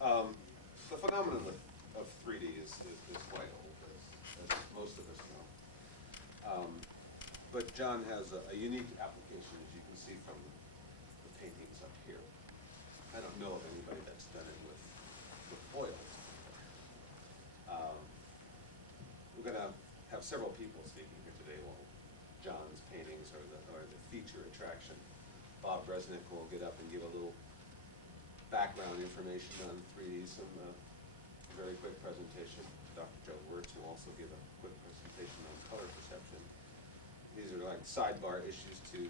The phenomenon of 3D is quite old, as most of us know. But John has a unique application, as you can see from the paintings up here. I don't know of anybody that's done it with oils. We're going to have several people speaking here today. Well, John's paintings are the feature attraction. Bob Bresnick will get up and give a little background information on 3D, some very quick presentation. Dr. Joe Wirtz will also give a quick presentation on color perception. These are like sidebar issues to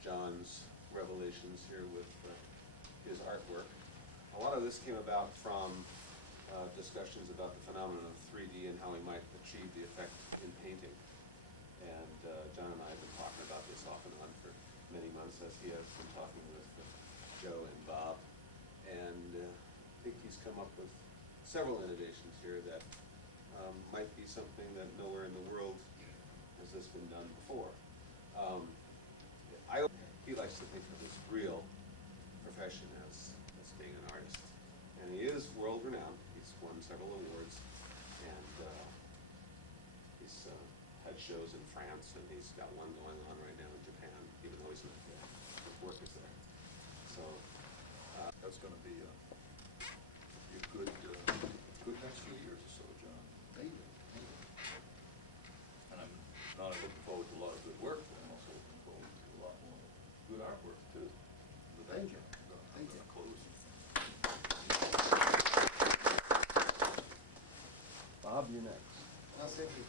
John's revelations here with his artwork. A lot of this came about from discussions about the phenomenon of 3D and how we might achieve the effect in painting. And John and I have been talking about this off and on for many months, as he has been talking with Joe and Bob. And I think he's come up with several innovations here that might be something that nowhere in the world has this been done before. He likes to think of his real profession as being an artist. And he is world-renowned. He's won several awards, and he's had shows in France, and he's got one going on right now in Japan, even though he's not there. His work is there. So that's going to be a good next few years or so, John. Thank you. And I'm not only looking forward to a lot of good work, but I'm also looking forward to a lot more good artwork too. Thank you. I'm going to close. Bob, you're next. That's it. Okay,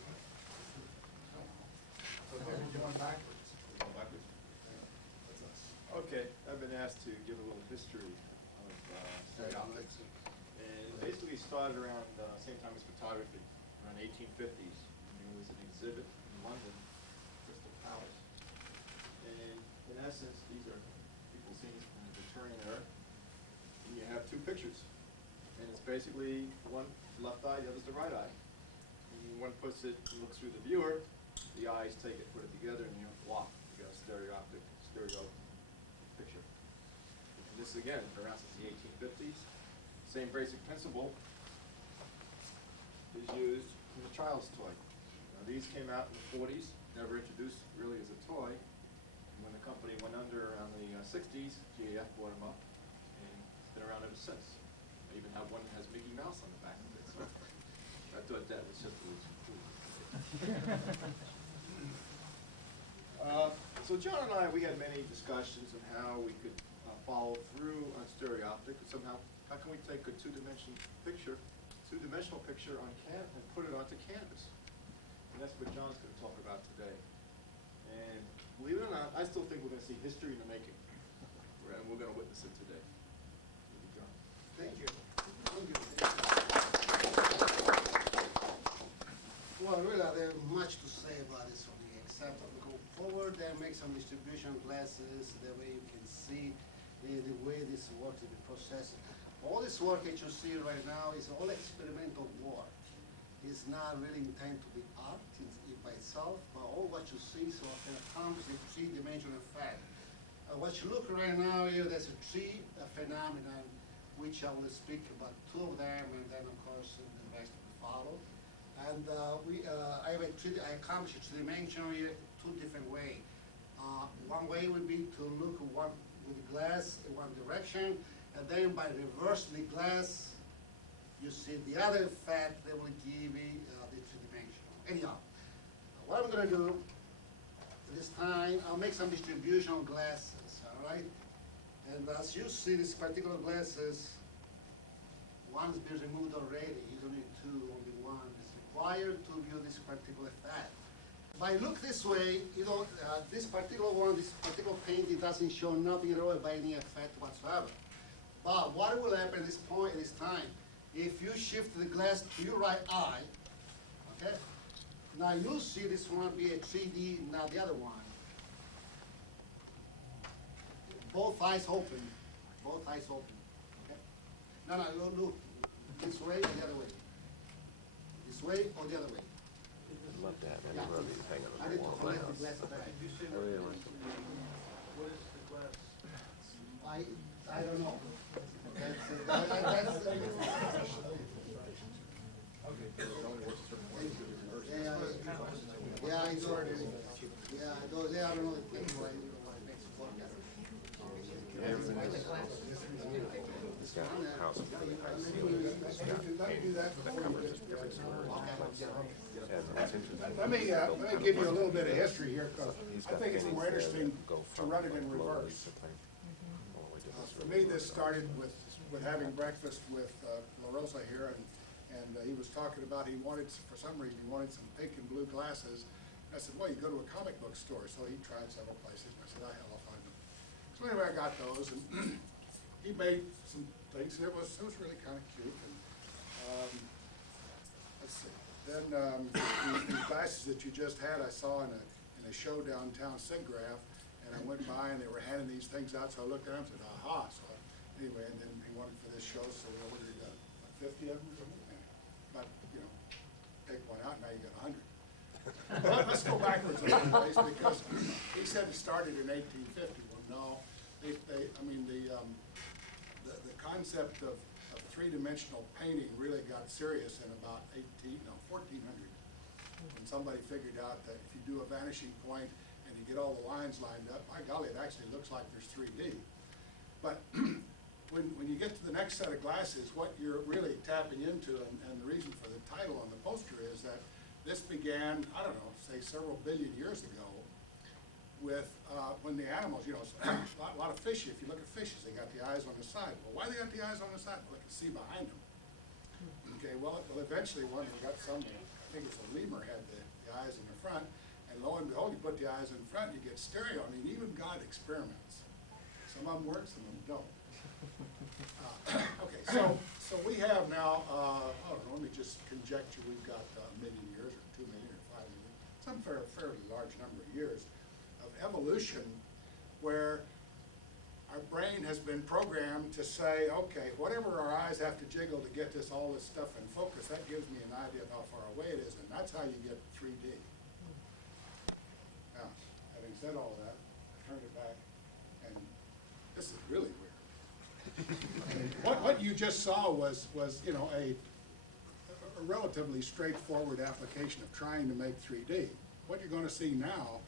we're going backwards. Go backwards. That's us. Okay, I've been asked to give a little history of stereoptics. And it basically started around the same time as photography, around 1850s. And there was an exhibit in London, Crystal Palace. And in essence, these are people's scenes from the Victorian era. And you have two pictures. And it's basically one left eye, the other's the right eye. And one puts it, looks through the viewer, the eyes take it, put it together, and you walk. You got a stereo picture. And this again, been around since the 1850s. Same basic principle is used in the child's toy. Now, these came out in the 40s, never introduced really as a toy. And when the company went under around the 60s, GAF bought them up, and it's been around ever since. I even have one that has Mickey Mouse on the back of it, so I thought that was just a little cool. So John and I, we had many discussions on how we could follow through on stereoptic, and somehow, how can we take a two-dimensional picture on canvas and put it onto canvas? And that's what John's going to talk about today. And believe it or not, I still think we're going to see history in the making, and we're going to witness it today. John. Thank you. Thank you. Well, really, there's much to say about this one here, except to go forward and make some distribution glasses, the way you can see the way this work to be processed. All this work that you see right now is all experimental work. It's not really intended to be art by itself, but all what you see so often comes in three-dimensional effect. What you look right now here, there's three phenomena, which I will speak about two of them, and then of course the rest will follow. And I accomplished three-dimensional here two different ways. One way would be to look with the glass in one direction, and then by reversing the glass, you see the other effect that will give you the three-dimensional. Anyhow, what I'm going to do this time, I'll make some distributional glasses, all right? And as you see, these particular glasses, one's been removed already. You don't need two, only one is required to view this particular effect. If I look this way, you know, this particular one, this particular painting doesn't show nothing at all by any effect whatsoever. But what will happen at this point, at this time, if you shift the glass to your right eye, okay? Now you see this one be a 3D, not the other one. Both eyes open. Both eyes open. Okay? No, look. This way or the other way. This way or the other way. I'd love to have any one of these hanging I on need the to wall of my collect the house. glass back. Did you say Oh, yeah. what is the glass? I don't know. Yeah, I do. Yeah, I do. They are another thing why next podcast. Let me give you a little bit of history here, because I think it's more interesting to run it in reverse. For me, this started with having breakfast with La Rosa here, and he was talking about he wanted, for some reason, he wanted some pink and blue glasses. I said, well, you go to a comic book store. So he tried several places, and I said, I'll find them. So anyway, I got those, and he made some things, and it was really kind of cute. And let's see. Then these glasses that you just had, I saw in a show downtown, SIGGRAPH, and I went by, and they were handing these things out, so I looked at them and said, aha. So anyway, and then he wanted for this show, so we ordered 50 of them or something. But, you know, take one out, now you got 100. But let's go backwards a little ways, because he said it started in 1850. Well, no, the concept of three-dimensional painting really got serious in about 1400, when somebody figured out that if you do a vanishing point and you get all the lines lined up, by golly, it actually looks like there's 3D. But when you get to the next set of glasses, what you're really tapping into, and the reason for the title on the poster is that this began, I don't know, say several billion years ago, with when the animals, you know, a lot of fish, if you look at fishes, they got the eyes on the side. Well, why they got the eyes on the side? Well, they can see behind them. Okay, well eventually one got some, I think it was a lemur, had the eyes in the front, and lo and behold, you put the eyes in front, you get stereo. I mean, even God experiments. Some of them work, some of them don't. Okay, so we have now, I don't know, let me just conjecture, we've got a million years, or 2 million, or 5 million, some fairly large number of years of evolution, where our brain has been programmed to say, okay, whatever our eyes have to jiggle to get all this stuff in focus, that gives me an idea of how far away it is, and that's how you get 3D. Now, having said all that, I turned it back, and this is really weird. What you just saw was you know, a relatively straightforward application of trying to make 3D. What you're going to see now,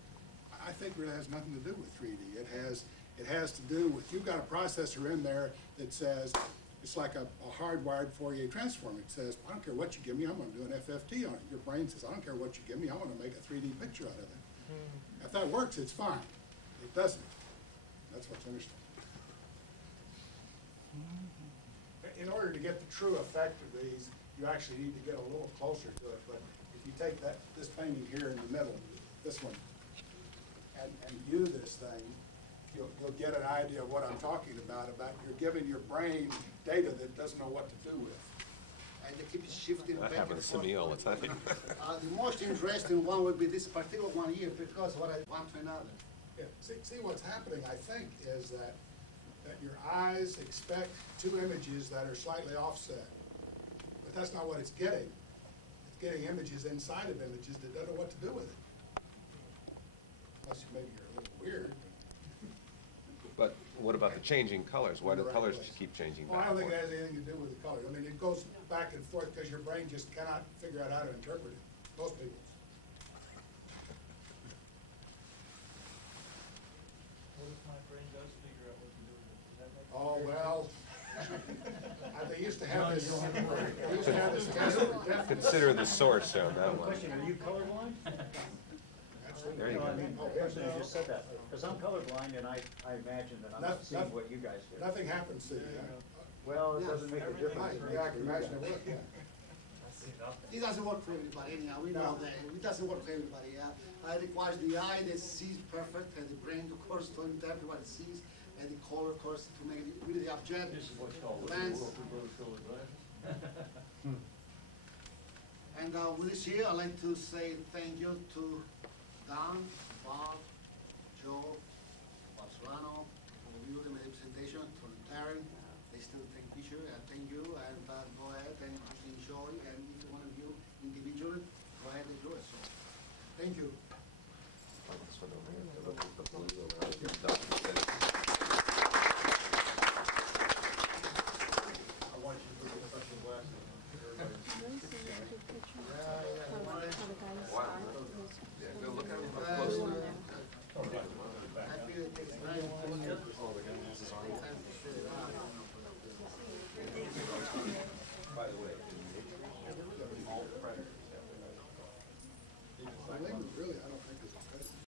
I think, really has nothing to do with 3D. It has to do with, you've got a processor in there that says, it's like a hardwired Fourier transform. It says, I don't care what you give me, I'm going to do an FFT on it. Your brain says, I don't care what you give me, I want to make a 3D picture out of it. If that works, it's fine. It doesn't. That's what's interesting. In order to get the true effect of these, you actually need to get a little closer to it. But if you take this painting here in the middle, this one, and view this thing, you'll get an idea of what I'm talking about you're giving your brain data that it doesn't know what to do with. And they keep shifting That back happens and to me all the forth. time. The most interesting one would be this particular one here, because what I want to another. Yeah. See what's happening, I think, is that your eyes expect two images that are slightly offset. But that's not what it's getting. It's getting images inside of images that don't know what to do with it. Unless maybe you're a little weird. But what about the changing colors? Why do colors keep changing Well, I back don't and think it forth? has anything to do with the color. I mean, it goes back and forth because your brain just cannot figure out how to interpret it. Most people. What if my brain does figure out what to do with it? Does that make it Oh, weird? well, they used to have this, test for deafness. Consider the source on that one. Question, are you colorblind? Absolutely. There you No, go. I mean, Oh, the person who just said that, because I'm colorblind and I imagine that I'm not seeing what you guys do. Nothing happens to you. Well, it doesn't make a difference. It Yeah, I makes can for you imagine guys. it would, yeah. It doesn't work for everybody anyhow, we know that. It doesn't work for everybody, yeah. It requires the eye that sees perfect, and the brain, of course, to interpret what it sees, and the color, of course, to make it really the object, This is what's called lens. rose-colored glasses. And with this here, I'd like to say thank you to Don, Bob, Joe, Bob Solano, for you, the presentation, to Darren. They still take picture, and thank you, and go ahead and enjoy, and each one of you individually, go ahead and do it, so, thank you. So don't we have to look at the blue around your document? really, I don't